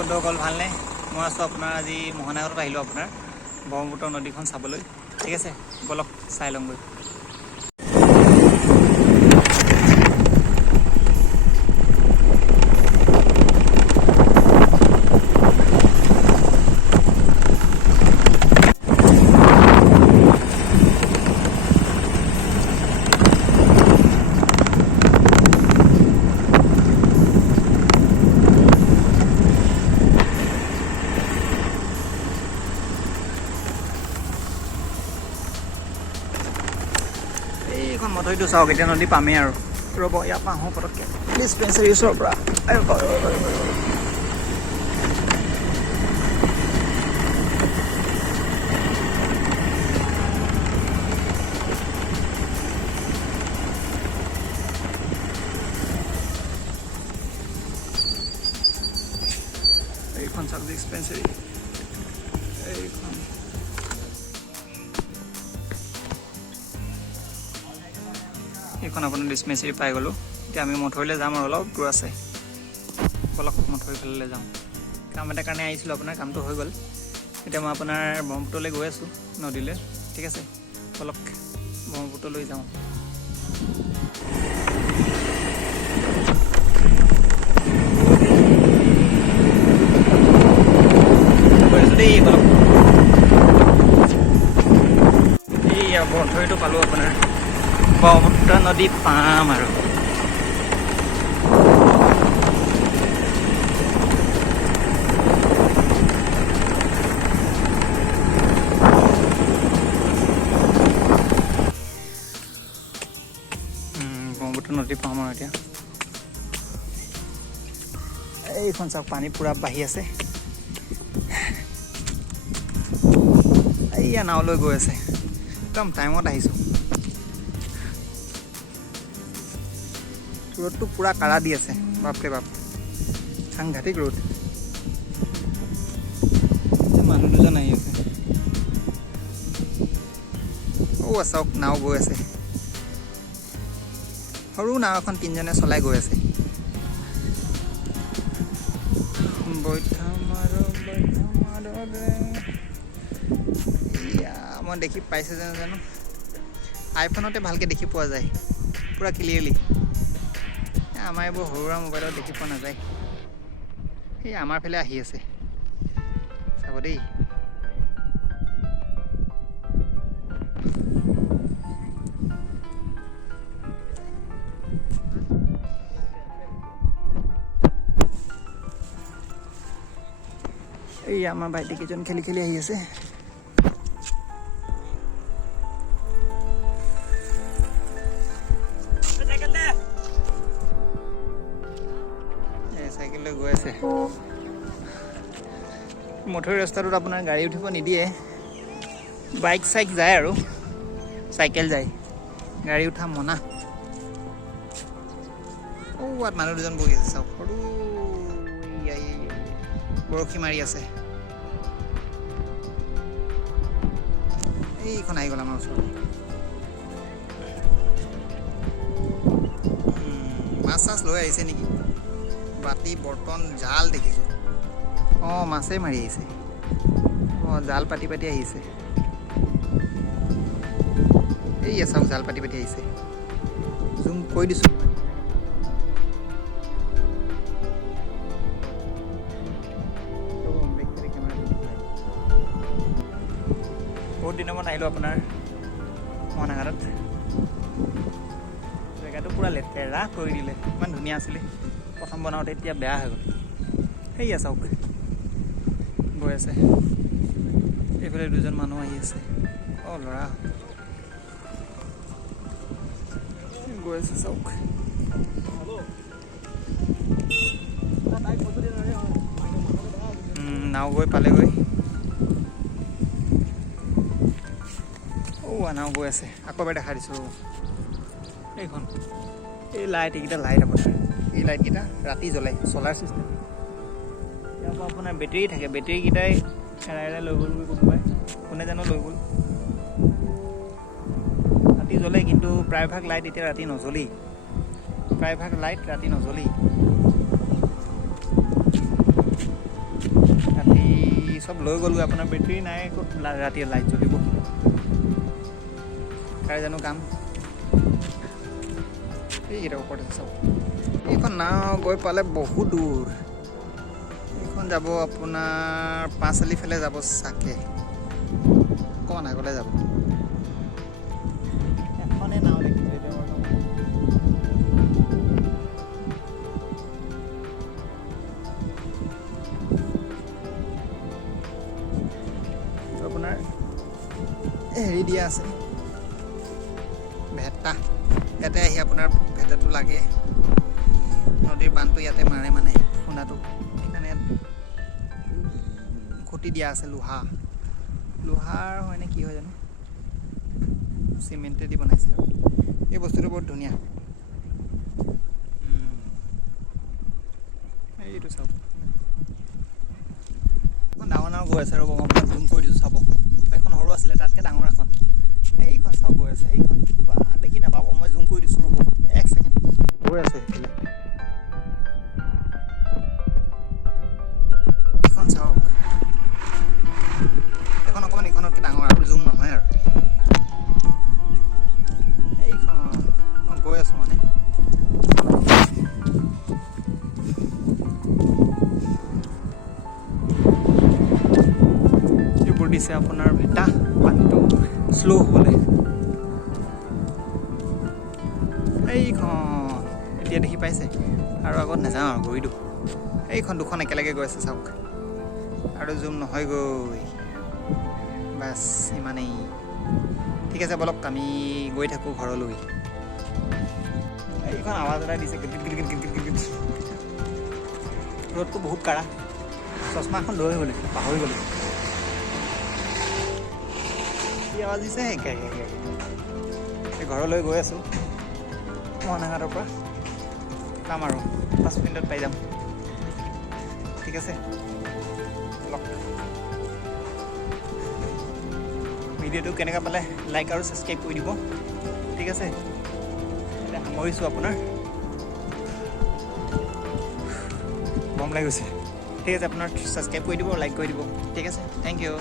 বন্ধুসকল ভালনে? মই আছোঁ আপোনাৰ আজি মহানাগৰত আহিলোঁ আপোনাৰ ব্ৰহ্মপুত্ৰ নদীখন চাবলৈ। ঠিক আছে, বলক চাই লওঁগৈ। এইখন মথৰিটো চাওক, এতিয়া নদী পামেই আৰু। ৰ'ব ইয়াৰ পৰা আহোঁ পটককৈ ডিছপেঞ্চাৰীৰ ওচৰৰ পৰা। এইখন চাওক ডিছপেঞ্চাৰী, এইখন এইখন আপোনাৰ ডিছপেঞ্চাৰী পাই গ'লোঁ। এতিয়া আমি মথৰিলৈ যাম আৰু অলপ দূৰ আছে। বলক মথৰি ফাললৈ যাওঁ। কাম এটাৰ কাৰণে আহিছিলোঁ, আপোনাৰ কামটো হৈ গ'ল। এতিয়া মই আপোনাৰ ব্ৰহ্মপুত্ৰলৈ গৈ আছোঁ, নদীলৈ। ঠিক আছে, বলক ব্ৰহ্মপুত্ৰলৈ যাওঁ। দেই বলক। এইয়া মথৰিটো পালোঁ আপোনাৰ, ব্ৰহ্মপুত্ৰ নদী পাম আৰু। ব্ৰহ্মপুত্ৰ নদী পাম আৰু এতিয়া। এইখন চাওক, পানী পূৰা বাঢ়ি আছে। এইয়া নাওলৈ গৈ আছে, একদম টাইমত আহিছোঁ। ৰ'দটো পূৰা কাঢ়া দি আছে, বাপৰে বাপ, সাংঘাতিক ৰ'দ। মানুহ দুজন আহি আছে। চাওক, নাও গৈ আছে। সৰু নাও এখন তিনিজনে চলাই গৈ আছে। মই দেখি পাইছোঁ জানো, আইফোনতে ভালকৈ দেখি পোৱা যায়, পূৰা ক্লিয়াৰলি। আমাৰ এইবোৰ সৰু সুৰা মোবাইলত দেখি পোৱা নাযায়। সেই আমাৰ ফালে আহি আছে, চাব দেই। এই আমাৰ ভাইটি কেইজন খেলি খেলি আহি আছে। চাইকেল লৈ গৈ আছে। মথুৰি ৰাস্তাটোত আপোনাৰ গাড়ী উঠিব নিদিয়ে, বাইক চাইক যায় আৰু চাইকেল যায়, গাড়ী উঠা মনা। ইয়াত মানুহ দুজন বহি আছে, চাওক, সৰু বৰশী মাৰি আছে। এইখন আহি গ'ল আমাৰ ওচৰত। মাছ চাছ লৈ আহিছে নেকি, বাতি বৰ্তন জাল দেখিছোঁ। মাছেই মাৰি আহিছে। জাল পাতি পাতি আহিছে। এই চাওক, জাল পাতি পাতি আহিছে। জুম কৈ দিছোঁ। বহুত দিনৰ মূৰত আহিলোঁ আপোনাৰ মহানাঘাটত। জেগাটো পূৰা লেতেৰা কৰি দিলে। ইমান ধুনীয়া আছিলে প্ৰথম বনাওঁতে, এতিয়া বেয়া হৈ গ'ল। সেয়া চাওক, গৈ আছে। এইফালে দুজন মানুহ আহি আছে। ল'ৰা গৈ আছে, চাওক। নাও গৈ পালেগৈ। নাও গৈ আছে, আকৌ এবাৰ দেখা দিছোঁ। এইখন, এই লাইট, এইকেইটা লাইট আপোনাৰ, এই লাইটকেইটা ৰাতি জ্বলে, চলাৰ চিষ্টেম। ইয়াৰ পৰা আপোনাৰ বেটেৰী থাকে, বেটেৰীকেইটাই এৰাই লৈ গ'ল কোনোবাই, কোনে জানো লৈ গ'ল। ৰাতি জ্বলে, কিন্তু প্ৰায়ভাগ লাইট এতিয়া ৰাতি নজ্বলেই। প্ৰায়ভাগ লাইট ৰাতি নজ্বলেই। ৰাতি চব লৈ গ'লোঁ আপোনাৰ বেটেৰী নাই ক'ত ৰাতি লাইট জ্বলিব কাৰ জানো কাম এইকেইটা ওপৰত আছে চাওক এইখন নাও গৈ পালে বহুত দূৰ এইখন যাব আপোনাৰ 5 আলি ফালে যাব চাগে অকণমান আগলৈ যাব এখনে নাও দেখিছোঁ এতিয়া আপোনাৰ হেৰি দিয়া আছে ভেটা ইয়াতে আহি আপোনাৰ ভেটাটো লাগে নদীৰ বান্ধটো ইয়াতে মাৰে মানে সোণাটো সেইকাৰণে খুঁটি দিয়া আছে লোহাৰ হয়নে কি হয় জানো চিমেণ্টেদি বনাইছে আৰু এই বস্তুটো বহুত ধুনীয়া এইটো চাওক ডাঙৰ ডাঙৰ গৈ আছে ৰ'ব মই আপোনাক জুম কৰি দিছোঁ চাব এখন সৰু আছিলে তাতকৈ ডাঙৰ এখন এইখন চাওক গৈ আছে এইখন বা দেখি নাপাব মই জুম কৰি দিছোঁ ৰ'ব 1 ছেকেণ্ড গৈ আছে সেইফালে এইখন চাওক এখন অকণমান এইখনতকৈ ডাঙৰ আৰু জুম নহয় আৰু এইখন মই গৈ আছোঁ মানে এইবোৰ দিছে আপোনাৰ ভেটা পানীটো শ্ল' হ'বলৈ এইখন এতিয়া দেখি পাইছে আৰু আগত নাযাওঁ আৰু গৈ দিওঁ এইখন দুখন একেলগে গৈ আছে চাওক আৰু জুম নহয় গৈ বাছ ইমানেই ঠিক আছে বলক আমি গৈ থাকোঁ ঘৰলৈ এইখন আৱাজ এটা দিছে ৰ'দটো বহুত কাঢ়া চশমাখন লৈ গ'লে পাহৰি গ'লোঁ কি আৱাজ দিছে ঘৰলৈ গৈ আছোঁ মহানাঘাটৰ পৰা কাম আৰু 5 মিনিটত পাই যাম ঠিক আছে ভিডিঅ'টো কেনেকৈ পালে লাইক আৰু ছাবস্ক্ৰাইব কৰি দিব ঠিক আছে এতিয়া সামৰিছোঁ আপোনাৰ বম লাগি গৈছে ঠিক আছে আপোনাৰ ছাবস্ক্ৰাইব কৰি দিব লাইক কৰি দিব ঠিক আছে থেংক ইউ